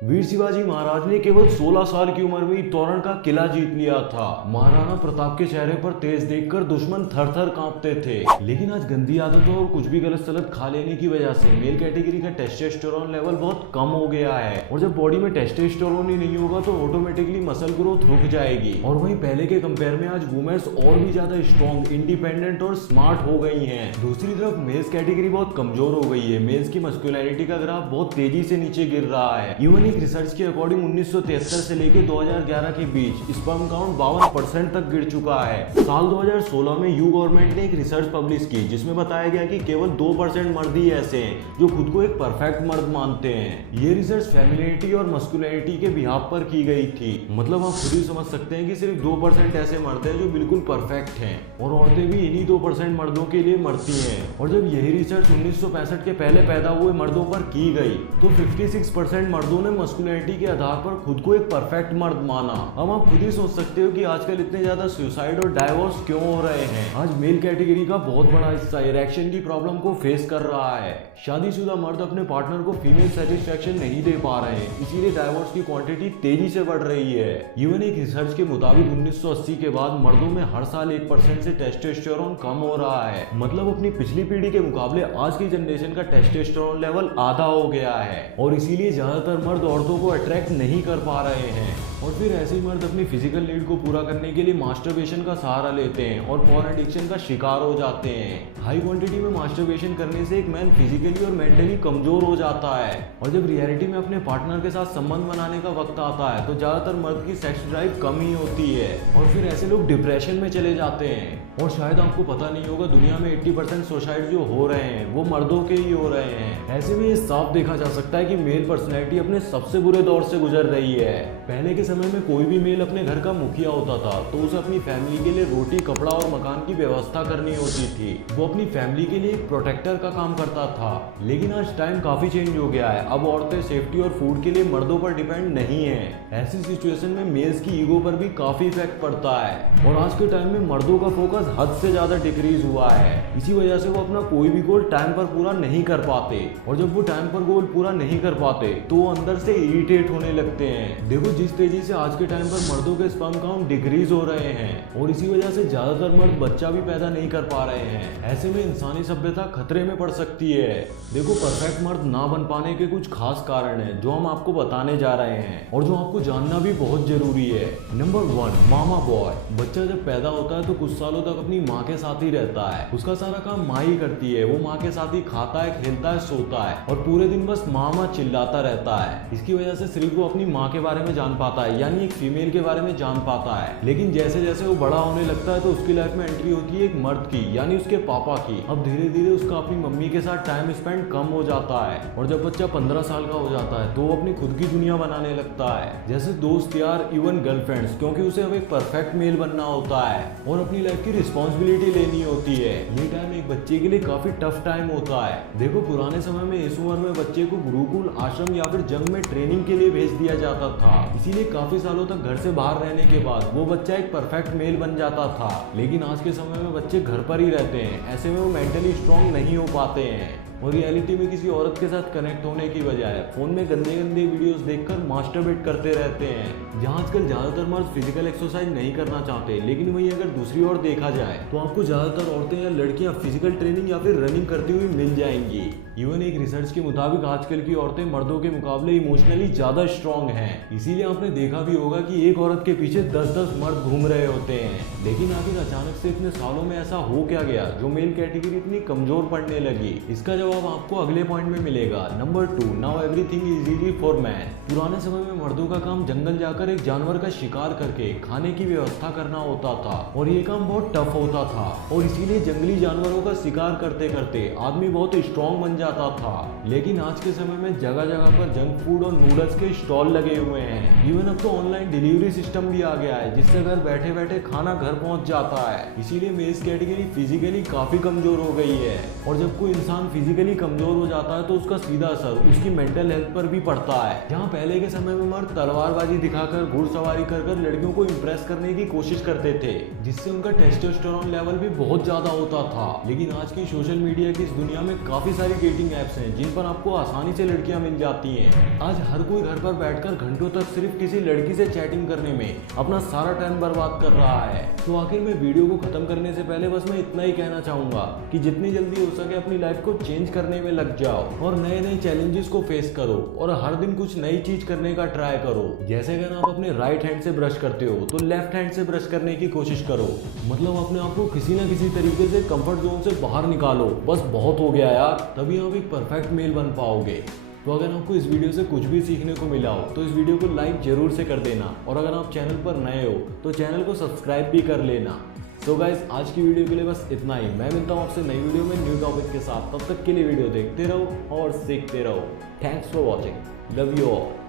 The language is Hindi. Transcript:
वीर शिवाजी महाराज ने केवल 16 साल की उम्र में ही तोरण का किला जीत लिया था। महाराणा प्रताप के चेहरे पर तेज देखकर दुश्मन थर थर कांपते थे। लेकिन आज गंदी आदतों और कुछ भी गलत सलत खा लेने की वजह से मेल कैटेगरी का टेस्टोस्टेरोन लेवल बहुत कम हो गया है। और जब बॉडी में टेस्टोस्टेरोन ही नहीं होगा तो ऑटोमेटिकली मसल ग्रोथ रुक जाएगी। और वहीं पहले के कंपेयर में आज वुमेन्स और भी ज्यादा स्ट्रॉन्ग, इंडिपेंडेंट और स्मार्ट हो गई हैं। दूसरी तरफ मेल्स कैटेगरी बहुत कमजोर हो गई है। मेल्स की मस्कुलिनिटी का ग्राफ बहुत तेजी से नीचे गिर रहा है। इवन एक रिसर्च के अकॉर्डिंग 1973 से लेकर 2011 के बीच स्पर्म काउंट 52% तक गिर चुका है। साल 2016 में यू गवर्नमेंट ने एक रिसर्च पब्लिश की जिसमें बताया गया कि केवल 2% मर्द ही ऐसे हैं जो खुद को एक परफेक्ट मर्द मानते हैं। ये रिसर्च फेमिनिटी और मस्कुलिनिटी के बिहाफ पर की गई थी। मतलब आप खुद ही समझ सकते हैं कि सिर्फ 2% ऐसे मर्द हैं जो बिल्कुल परफेक्ट हैं और औरतें भी इन्हीं 2% मर्दों के लिए मरती हैं। और जब यही रिसर्च 1965 के पहले पैदा हुए मर्दों पर की गई तो 56% मर्दों ने मस्कुलिनिटी के आधार पर खुद को एक परफेक्ट मर्द माना। अब आप खुद ही सोच सकते हो कि आजकल इतने ज्यादा सुसाइड और डाइवोर्स क्यों हो रहे हैं। आज मेल कैटेगरी का बहुत बड़ा हिस्सा इरेक्शन की प्रॉब्लम को फेस कर रहा है। शादीशुदा मर्द अपने पार्टनर को फीमेल सेटिस्फेक्शन नहीं दे पा रहे हैं, इसीलिए डाइवोर्स की क्वांटिटी तेजी से बढ़ रही है। इवन एक रिसर्च के मुताबिक 1980 के बाद मर्दों में हर साल 1% से टेस्टोस्टेरोन कम हो रहा है। मतलब अपनी पिछली पीढ़ी के मुकाबले आज की जनरेशन का टेस्टोस्टेरोन लेवल आधा हो गया है और इसीलिए ज्यादातर मर्द औरतों को अट्रैक्ट नहीं कर पा रहे हैं। और फिर ऐसे ही मर्द अपनी फिजिकल नीड को पूरा करने के लिए मास्टरबेशन का सहारा लेते हैं और पॉर्न एडिक्शन का शिकार हो जाते हैं। हाई क्वांटिटी में मास्टरबेशन करने से एक मैन फिजिकली और मेंटली कमजोर हो जाता है और जब रियलिटी में अपने पार्टनर के साथ संबंध बनाने का वक्त आता है तो ज्यादातर मर्द की सेक्स ड्राइव कम ही होती है और फिर ऐसे लोग डिप्रेशन में चले जाते हैं। और शायद आपको पता नहीं होगा, दुनिया में 80% सुसाइड जो हो रहे हैं वो मर्दों के ही हो रहे हैं। ऐसे में ये साफ देखा जा सकता है कि मेल पर्सनैलिटी अपने सबसे बुरे दौर से गुजर रही है। पहले के समय में कोई भी मेल अपने घर का मुखिया होता था तो उसे अपनी फैमिली के लिए रोटी, कपड़ा और मकान की व्यवस्था करनी होती थी। वो अपनी फैमिली के लिए एक प्रोटेक्टर का काम करता था। लेकिन आज टाइम काफी चेंज हो गया है। अब औरतें सेफ्टी और फूड के लिए मर्दों पर डिपेंड नहीं है। ऐसी सिचुएशन में मेल्स की ईगो पर भी काफी इफेक्ट पड़ता है और आज के टाइम में मर्दों का फोकस हद से ज्यादा डिक्रीज हुआ है। इसी वजह से वो अपना कोई भी गोल टाइम पर पूरा नहीं कर पाते और जब वो टाइम पर गोल पूरा नहीं कर पाते तो वो अंदर से इरिटेट होने लगते हैं। देखो जिस तेजी से आज के टाइम पर मर्दों के स्पर्म काउंट डिक्रीज हो रहे हैं और इसी वजह से ज्यादातर मर्द बच्चा भी पैदा नहीं कर पा रहे हैं। ऐसे में इंसानी सभ्यता खतरे में पड़ सकती है। देखो परफेक्ट मर्द ना बन पाने के कुछ खास कारण है जो हम आपको बताने जा रहे हैं और जो आपको जानना भी बहुत जरूरी है। नंबर 1, मामा बॉय। बच्चा जब पैदा होता है तो कुछ सालों तक अपनी माँ के साथ ही रहता है। उसका सारा काम माँ ही करती है। वो माँ के साथ ही खाता है, खेलता है, सोता है और पूरे दिन बस माँ माँ चिल्लाता रहता है। इसकी वजह से सिर्फ वो अपनी माँ के बारे में जान पाता है, यानी एक फीमेल के बारे में जान पाता है। लेकिन जैसे जैसे वो बड़ा होने लगता है तो उसकी लाइफ में एंट्री होती है एक मर्द की, यानी उसके पापा की। अब धीरे धीरे उसका अपनी मम्मी के साथ टाइम स्पेंड कम हो जाता है और जब बच्चा 15 साल का हो जाता है तो वो अपनी खुद की दुनिया बनाने लगता है, जैसे दोस्त यार, इवन गर्लफ्रेंड्स, क्योंकि उसे अब एक परफेक्ट मेल बनना होता है और अपनी लाइफ की रिस्पॉन्सिबिलिटी लेनी होती है। ये टाइम एक बच्चे के लिए काफी टफ टाइम होता है। देखो पुराने समय में इस उम्र में बच्चे को गुरुकुल, आश्रम या फिर जंग में ट्रेनिंग के लिए भेज दिया जाता था। इसीलिए काफी सालों तक घर से बाहर रहने के बाद वो बच्चा एक परफेक्ट मेल बन जाता था। लेकिन आज के समय में बच्चे घर पर ही रहते हैं। ऐसे में वो मेंटली स्ट्रांग नहीं हो पाते हैं और रियलिटी में किसी औरत के साथ कनेक्ट होने की बजाय फोन में गंदे गंदे वीडियोस देखकर मास्टरबेट करते रहते हैं। जहाँ आजकल ज्यादातर मर्द फिजिकल एक्सरसाइज नहीं करना चाहते, लेकिन वही अगर दूसरी ओर देखा जाए तो आपको ज्यादातर औरतें या लड़कियां फिजिकल ट्रेनिंग या फिर रनिंग करती हुई मिल जाएंगी। इवन एक रिसर्च के मुताबिक आजकल की औरतें मर्दों के मुकाबले इमोशनली ज्यादा स्ट्रॉन्ग हैं। इसीलिए आपने देखा भी होगा कि एक औरत के पीछे 10-10 मर्द घूम रहे होते हैं। लेकिन आखिर अचानक से इतने सालों में ऐसा हो क्या गया जो मेल कैटेगरी इतनी कमजोर पड़ने लगी? इसका जवाब आपको अगले पॉइंट में मिलेगा। Number 2, now everything is easy for man. पुराने समय में मर्दों का काम जंगल जाकर एक जानवर का शिकार करके खाने की व्यवस्था करना होता था और ये काम बहुत टफ होता था और इसीलिए जंगली जानवरों का शिकार करते करते आदमी बहुत स्ट्रॉन्ग बन जाता था। लेकिन आज के समय में जगह जगह पर जंक फूड और नूडल्स के स्टॉल लगे हुए हैं। इवन अब तो ऑनलाइन डिलीवरी सिस्टम भी आ गया है जिससे घर बैठे बैठे खाना घर पहुंच जाता है। इसीलिए मेल्स कैटेगरी फिजिकली काफी कमजोर हो गई है और जब कोई इंसान फिजिकली कमजोर हो जाता है तो उसका सीधा असर उसकी मेंटल हेल्थ पर भी पड़ता है। जहाँ पहले के समय में मर्द तलवारबाजी दिखाकर, घुड़सवारी कर लड़कियों को इम्प्रेस करने की कोशिश करते थे जिससे उनका टेस्टोस्टेरोन लेवल भी बहुत ज्यादा होता था। लेकिन आज की सोशल मीडिया की इस दुनिया में काफी सारी डेटिंग ऐप्स हैं जिन पर आपको आसानी से लड़कियां मिल जाती हैं। आज हर कोई घर पर बैठकर घंटों तक सिर्फ किसी लड़की से चैटिंग करने में अपना सारा टाइम बर्बाद कर रहा है। तो आखिर में वीडियो को खत्म करने से पहले बस मैं इतना ही कहना चाहूंगा कि जितनी जल्दी हो सके अपनी लाइफ को चेंज करने में लग जाओ और नए नए चैलेंजेस को फेस करो और हर दिन कुछ नई चीज करने का ट्राई करो। जैसे अगर आप अपने राइट हैंड से ब्रश करते हो तो लेफ्ट हैंड से ब्रश करने की कोशिश करो। मतलब अपने आप को किसी ना किसी तरीके से कंफर्ट जोन से बाहर निकालो। बस बहुत हो गया यार, तभी आप एक परफेक्ट मेल बन पाओगे। तो अगर आपको इस वीडियो से कुछ भी सीखने को मिला हो तो इस वीडियो को लाइक जरूर से कर देना और अगर आप चैनल पर नए हो तो चैनल को सब्सक्राइब भी कर लेना। सो गाइस, आज की वीडियो के लिए बस इतना ही। मैं मिलता हूँ आपसे नई वीडियो में न्यू टॉपिक के साथ। तब तक के लिए वीडियो देखते रहो और सीखते रहो। Thanks for watching. Love you all.